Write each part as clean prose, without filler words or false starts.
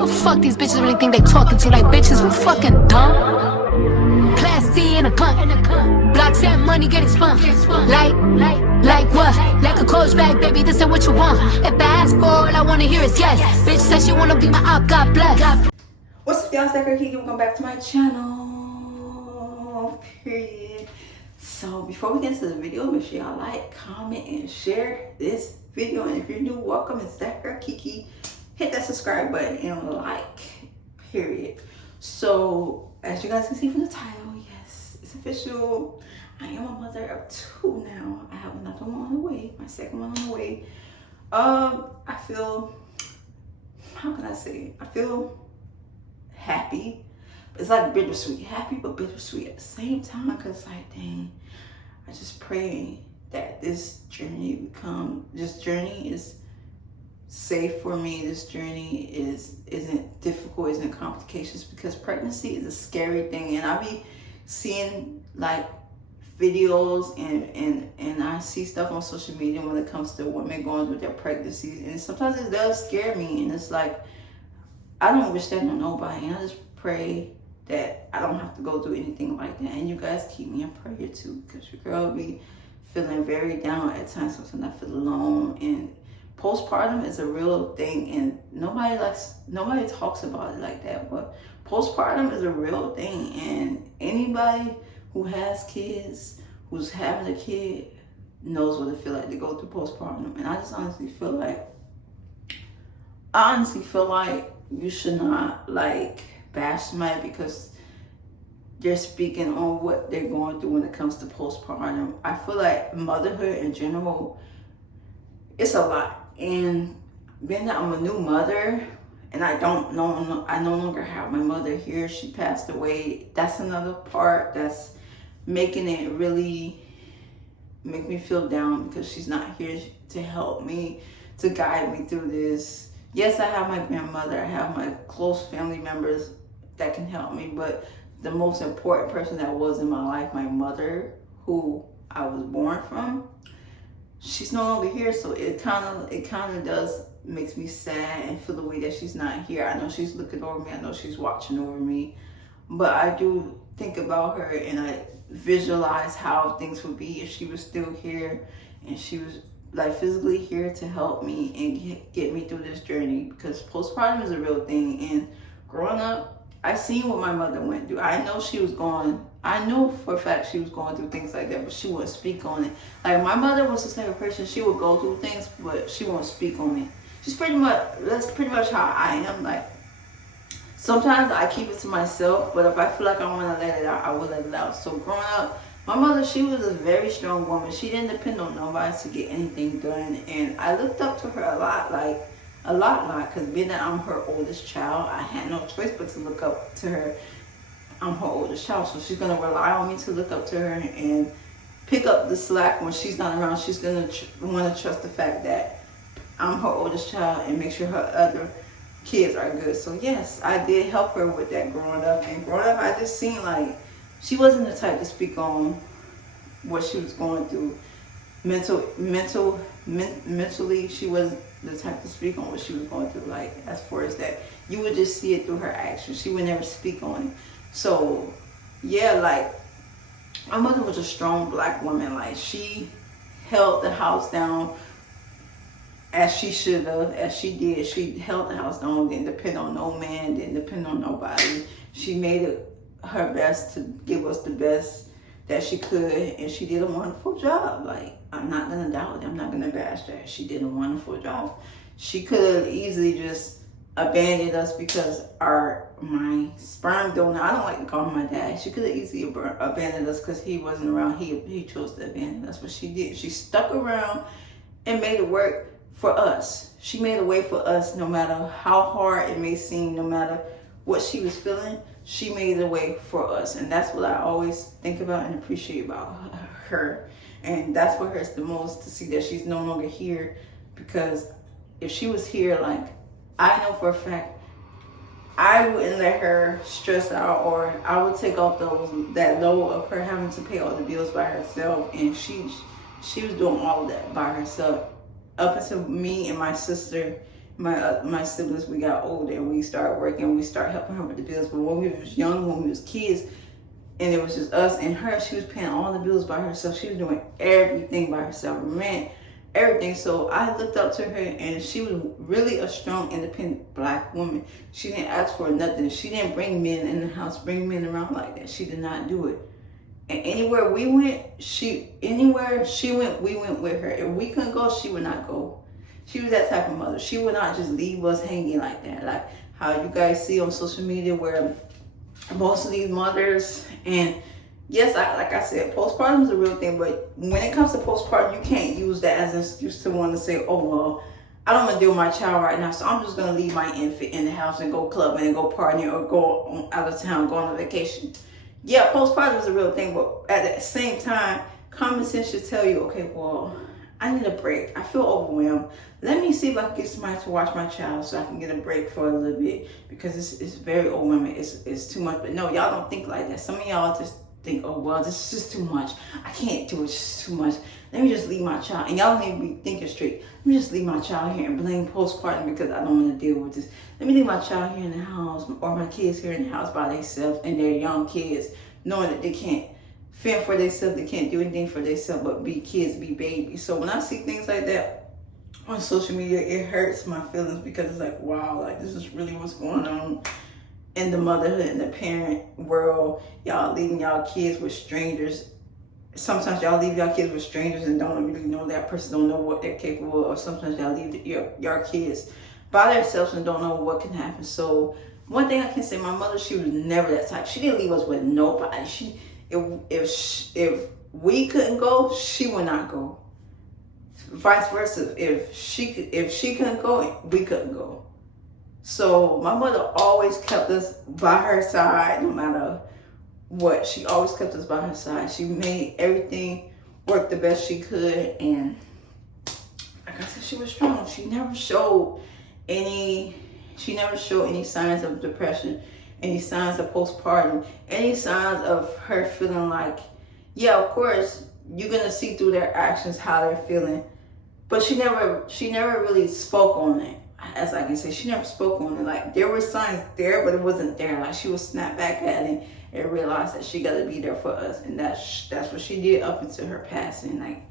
But fuck these bitches really think they talking to like bitches. We fucking dumb. Class C in a cunt. Blocks and money getting spun. Like what? Like a coach bag, baby, this ain't what you want. If I ask for all I wanna hear is yes. Bitch says she wanna be my op, God bless. What's up, y'all? It's Decker Kiki. Welcome back to my channel. Period. So before we get into the video, make sure y'all like, comment, and share this video. And if you're new, welcome. It's Decker Kiki. Hit that subscribe button and like. Period. So as you guys can see from the title, yes, it's official. I am a mother of 2 now. I have another one on the way. My second one on the way. I feel, how can I say it? I feel happy. It's like bittersweet. Happy but bittersweet at the same time, because like, dang, I just pray that this journey is safe for me. This journey isn't difficult, isn't complications, because pregnancy is a scary thing. And I be seeing like videos and I see stuff on social media when it comes to women going through their pregnancies, and sometimes it does scare me. And it's like, I don't wish that on nobody, and I just pray that I don't have to go through anything like that. And you guys keep me in prayer too, because your girl be feeling very down at times. Sometimes I feel alone, and postpartum is a real thing, and nobody talks about it like that. But postpartum is a real thing, and anybody who has kids, who's having a kid, knows what it feels like to go through postpartum. And I just honestly feel like you should not like bash somebody because they're speaking on what they're going through when it comes to postpartum. I feel like motherhood in general, it's a lot. And being that I'm a new mother and I no longer have my mother here, she passed away. That's another part that's making it really make me feel down, because she's not here to help me, to guide me through this. Yes, I have my grandmother, I have my close family members that can help me, but the most important person that was in my life, my mother, who I was born from, she's no longer here. So it kind of does makes me sad and feel the way that she's not here. I know she's looking over me, I know she's watching over me, but I do think about her and I visualize how things would be if she was still here and she was like physically here to help me and get me through this journey, because postpartum is a real thing. And growing up, I seen what my mother went through. I know for a fact she was going through things like that, but she wouldn't speak on it. Like, my mother was the type of person, she would go through things, but she won't speak on it. That's pretty much how I am. Like, sometimes I keep it to myself, but if I feel like I want to let it out, I will let it out. So growing up, my mother, she was a very strong woman. She didn't depend on nobody to get anything done. And I looked up to her a lot, because being that I'm her oldest child, I had no choice but to look up to her. I'm her oldest child, so she's going to rely on me to look up to her and pick up the slack when she's not around. She's going to want to trust the fact that I'm her oldest child and make sure her other kids are good. So yes, I did help her with that growing up. And growing up, I just seen like she wasn't the type to speak on what she was going through. Mentally, she wasn't the type to speak on what she was going through. Like, as far as that, you would just see it through her actions. She would never speak on it. So yeah, like, my mother was a strong black woman. Like, she held the house down as she should have, as she did. She held the house down, didn't depend on no man, didn't depend on nobody. She made it her best to give us the best that she could, and she did a wonderful job. Like, I'm not gonna doubt it, I'm not gonna bash that. She did a wonderful job. She could have easily just abandoned us because my sperm donor, I don't like to call him my dad, she could have easily abandoned us because he wasn't around. He chose to abandon us, but she did. She stuck around and made it work for us. She made a way for us, no matter how hard it may seem, no matter what she was feeling. She made a way for us, and that's what I always think about and appreciate about her. And that's what hurts the most, to see that she's no longer here, because if she was here, like, I know for a fact I wouldn't let her stress out, or I would take off that load of her having to pay all the bills by herself. And she was doing all of that by herself, up until me and my sister my siblings, we got older and we started working. We started helping her with the bills. But when we was young, when we was kids, and it was just us and her, she was paying all the bills by herself. She was doing everything by herself, rent, everything. So I looked up to her, and she was really a strong, independent Black woman. She didn't ask for nothing. She didn't bring men in the house, bring men around like that. She did not do it. And anywhere we went, anywhere she went, we went with her. If we couldn't go, she would not go. She was that type of mother. She would not just leave us hanging like that. Like how you guys see on social media where most of these mothers, and yes, like I said, postpartum is a real thing, but when it comes to postpartum, you can't use that as an excuse to want to say, oh, well, I don't want to deal with my child right now, so I'm just going to leave my infant in the house and go clubbing and go partying or go out of town, go on a vacation. Yeah, postpartum is a real thing, but at the same time, common sense should tell you, okay, well, I need a break. I feel overwhelmed. Let me see if I can get somebody to watch my child so I can get a break for a little bit, because it's very overwhelming. It's too much. But no, y'all don't think like that. Some of y'all just think, oh, well, this is just too much. I can't do it. It's just too much. Let me just leave my child. And y'all need to be thinking straight. Let me just leave my child here and blame postpartum because I don't want to deal with this. Let me leave my child here in the house, or my kids here in the house by themselves, and they're young kids, knowing that they can't fend for themselves, they can't do anything for themselves but be kids, be babies. So when I see things like that on social media, it hurts my feelings, because it's like, wow, like this is really what's going on in the motherhood and the parent world. Y'all leaving y'all kids with strangers. Sometimes y'all leave y'all kids with strangers and don't really know that person, don't know what they're capable of. Sometimes y'all leave your kids by themselves and don't know what can happen. So one thing I can say, my mother, she was never that type. She didn't leave us with nobody. If we couldn't go, she would not go. Vice versa. If she couldn't go, we couldn't go. So my mother always kept us by her side, no matter what. She always kept us by her side. She made everything work the best she could, and like I said, she was strong. She never showed any signs of depression, any signs of postpartum, any signs of her feeling like, yeah, of course, you're going to see through their actions how they're feeling. But she never really spoke on it, as I can say. She never spoke on it. Like, there were signs there, but it wasn't there. Like, she would snap back at it and realize that she got to be there for us. And that's what she did up until her passing. Like,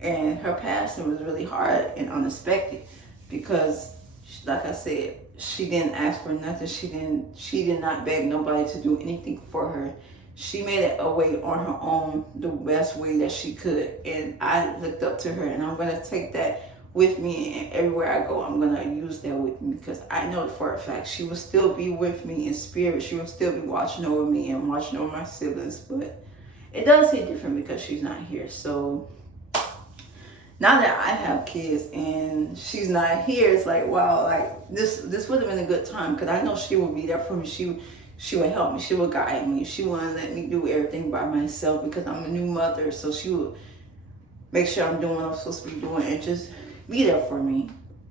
and her passing was really hard and unexpected, because, like I said, she didn't ask for nothing. She did not beg nobody to do anything for her. She made it a way on her own, the best way that she could. And I looked up to her, and I'm going to take that with me, and everywhere I go, I'm going to use that with me, because I know for a fact she will still be with me in spirit. She will still be watching over me and watching over my siblings. But it does hit different because she's not here. So now that I have kids and she's not here, it's like, wow, like this would have been a good time, because I know she would be there for me. She would help me. She would guide me. She wouldn't let me do everything by myself, because I'm a new mother. So she would make sure I'm doing what I'm supposed to be doing and just be there for me.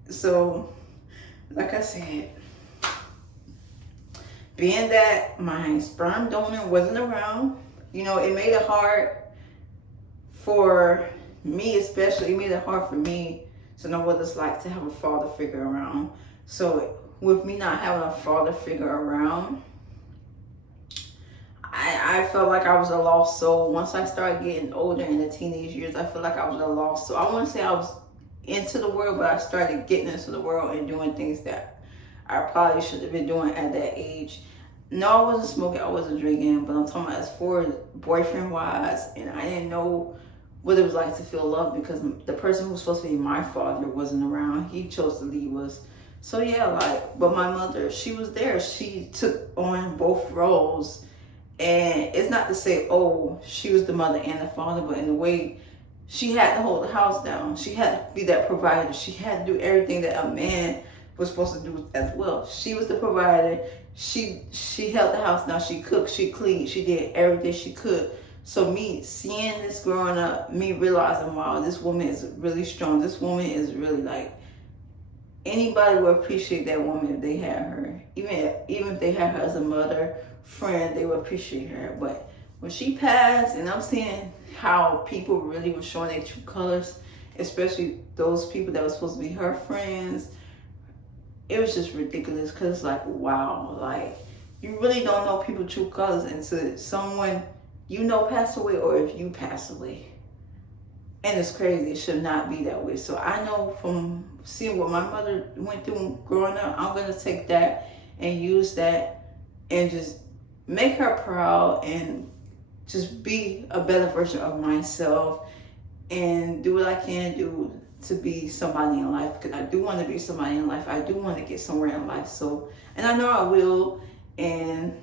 So, like I said, being that my sperm donor wasn't around, you know, it made it hard for me, especially. It made it hard for me to know what it's like to have a father figure around. So with me not having a father figure around, I felt like I was a lost soul. Once I started getting older in the teenage years, I felt like I was a lost soul. I wouldn't say I was into the world, but I started getting into the world and doing things that I probably should have been doing at that age. No, I wasn't smoking, I wasn't drinking, but I'm talking about as far as boyfriend-wise, and I didn't know what it was like to feel loved, because the person who was supposed to be my father wasn't around. He chose to leave us. So yeah, like, but my mother, she was there. She took on both roles. And it's not to say, oh, she was the mother and the father, but in a way, she had to hold the house down. She had to be that provider. She had to do everything that a man was supposed to do as well. She was the provider. She held the house down. She cooked, she cleaned, she did everything she could. So me seeing this growing up, me realizing, wow, this woman is really strong. This woman is really like, anybody would appreciate that woman if they had her. Even if they had her as a mother, friend, they would appreciate her. But when she passed, and I'm seeing how people really were showing their true colors, especially those people that were supposed to be her friends, it was just ridiculous because like, wow, like you really don't know people's true colors until someone you know pass away or if you pass away. And it's crazy. It should not be that way. So I know from seeing what my mother went through growing up, I'm going to take that and use that and just make her proud and just be a better version of myself and do what I can do to be somebody in life, because I do want to be somebody in life. I do want to get somewhere in life. So, and I know I will, and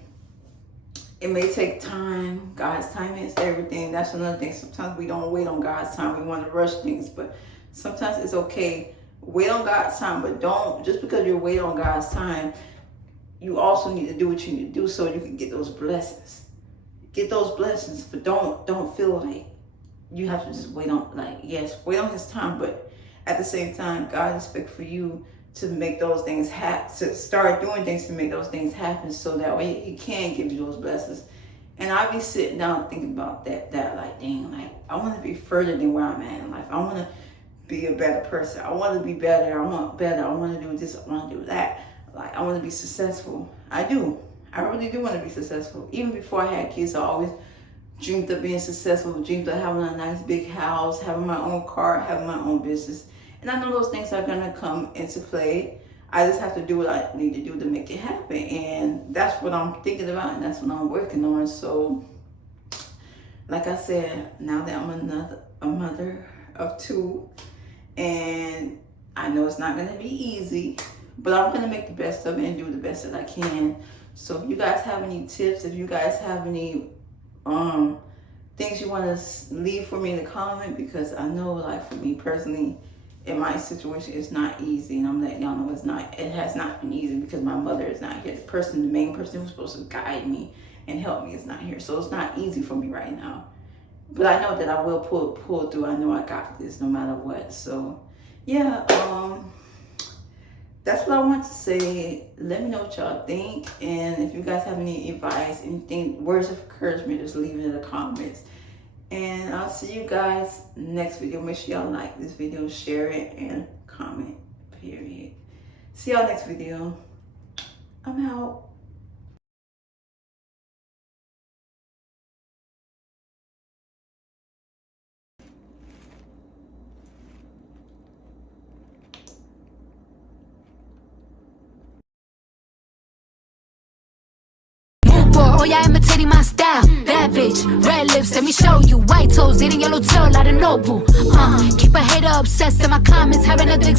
it may take time. God's timing is everything. That's another thing. Sometimes we don't wait on God's time. We want to rush things, but sometimes it's okay. Wait on God's time, but don't, just because you're waiting on God's time, you also need to do what you need to do so you can get those blessings. Get those blessings, but don't feel like you have to just wait on, like, yes, wait on his time, but at the same time, God expects for you to make those things happen, to start doing things to make those things happen, so that way he can give you those blessings. And I be sitting down thinking about that like, dang, like I want to be further than where I'm at in life. I want to be a better person. I want to be better. I want better. I want to do this. I want to do that. Like, I want to be successful. I do. I really do want to be successful. Even before I had kids, I always dreamed of being successful, dreamed of having a nice big house, having my own car, having my own business. And I know those things are going to come into play. I just have to do what I need to do to make it happen. And that's what I'm thinking about, and that's what I'm working on. So, like I said, now that I'm a mother of two, and I know it's not going to be easy, but I'm going to make the best of it and do the best that I can. So if you guys have any tips, if you guys have any things you want to leave for me in the comment, because I know, like, for me personally, in my situation, it's not easy, and I'm letting y'all know it has not been easy, because my mother is not here. The main person who's supposed to guide me and help me is not here. So it's not easy for me right now. But I know that I will pull through. I know I got this no matter what. So yeah, that's what I want to say. Let me know what y'all think. And if you guys have any advice, anything, words of encouragement, just leave it in the comments. And I'll see you guys next video. Make sure y'all like this video, share it, and comment, period. See y'all next video. I'm out. Oh, yeah, imitating my style. Bad bitch, red lips, let me show you. White toes, eating yellow tail, out of noble. Keep a hater obsessed in my comments, having a dick.